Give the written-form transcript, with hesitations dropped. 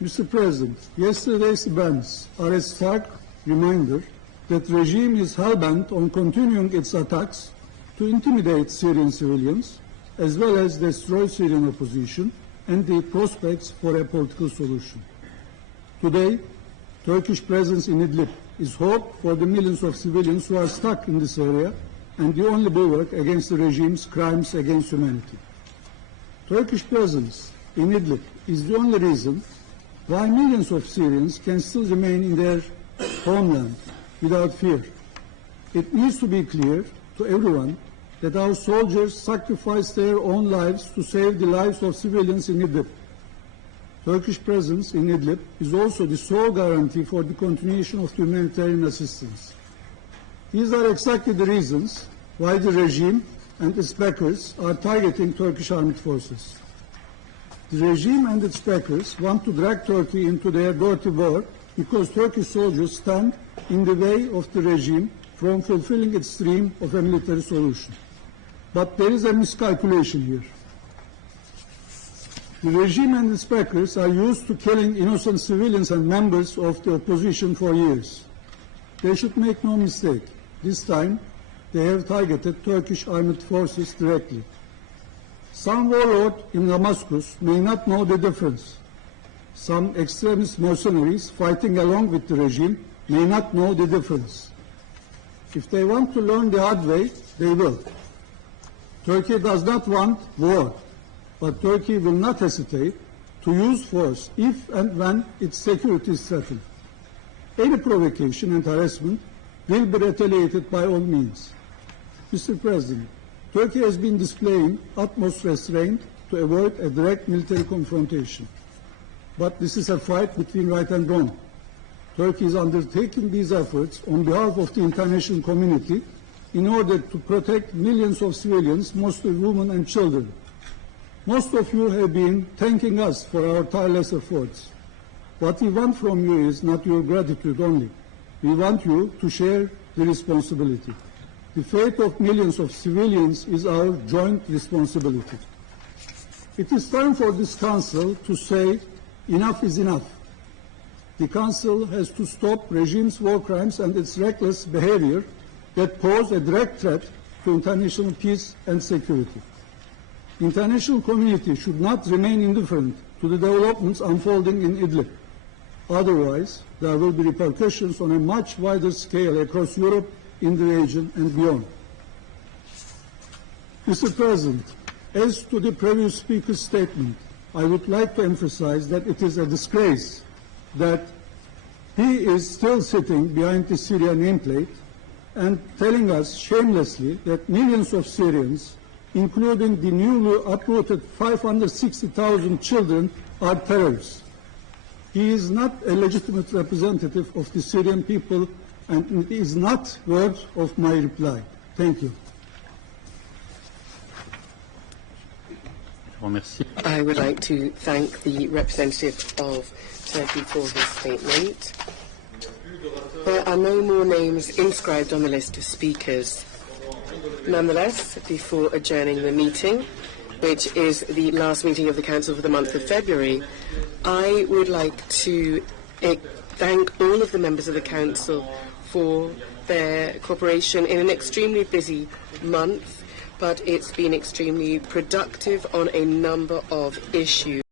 Mr. President, yesterday's events are a stark reminder that the regime is hell-bent on continuing its attacks to intimidate Syrian civilians, as well as destroy Syrian opposition and the prospects for a political solution. Today, Turkish presence in Idlib is hope for the millions of civilians who are stuck in this area and the only bulwark against the regime's crimes against humanity. Turkish presence in Idlib is the only reason why millions of Syrians can still remain in their homeland without fear. It needs to be clear to everyone that our soldiers sacrificed their own lives to save the lives of civilians in Idlib. Turkish presence in Idlib is also the sole guarantee for the continuation of humanitarian assistance. These are exactly the reasons why the regime and its backers are targeting Turkish armed forces. The regime and its backers want to drag Turkey into their dirty war because Turkish soldiers stand in the way of the regime from fulfilling its dream of a military solution. But there is a miscalculation here. The regime and its backers are used to killing innocent civilians and members of the opposition for years. They should make no mistake. This time, they have targeted Turkish armed forces directly. Some warlord in Damascus may not know the difference. Some extremist mercenaries fighting along with the regime may not know the difference. If they want to learn the hard way, they will. Turkey does not want war, but Turkey will not hesitate to use force if and when its security is threatened. Any provocation and harassment will be retaliated by all means. Mr. President, Turkey has been displaying utmost restraint to avoid a direct military confrontation. But this is a fight between right and wrong. Turkey is undertaking these efforts on behalf of the international community in order to protect millions of civilians, mostly women and children. Most of you have been thanking us for our tireless efforts. What we want from you is not your gratitude only. We want you to share the responsibility. The fate of millions of civilians is our joint responsibility. It is time for this Council to say enough is enough. The Council has to stop regime's war crimes and its reckless behavior that pose a direct threat to international peace and security. The international community should not remain indifferent to the developments unfolding in Idlib. Otherwise, there will be repercussions on a much wider scale across Europe, in the region and beyond. Mr. President, as to the previous speaker's statement, I would like to emphasize that it is a disgrace that he is still sitting behind the Syrian nameplate and telling us shamelessly that millions of Syrians, including the newly uprooted 560,000 children, are terrorists. He is not a legitimate representative of the Syrian people, and it is not worth of my reply. Thank you. I would like to thank the representative of Turkey for his statement. There are no more names inscribed on the list of speakers. Nonetheless, before adjourning the meeting, which is the last meeting of the Council for the month of February, I would like to thank all of the members of the Council for their cooperation in an extremely busy month, but it's been extremely productive on a number of issues.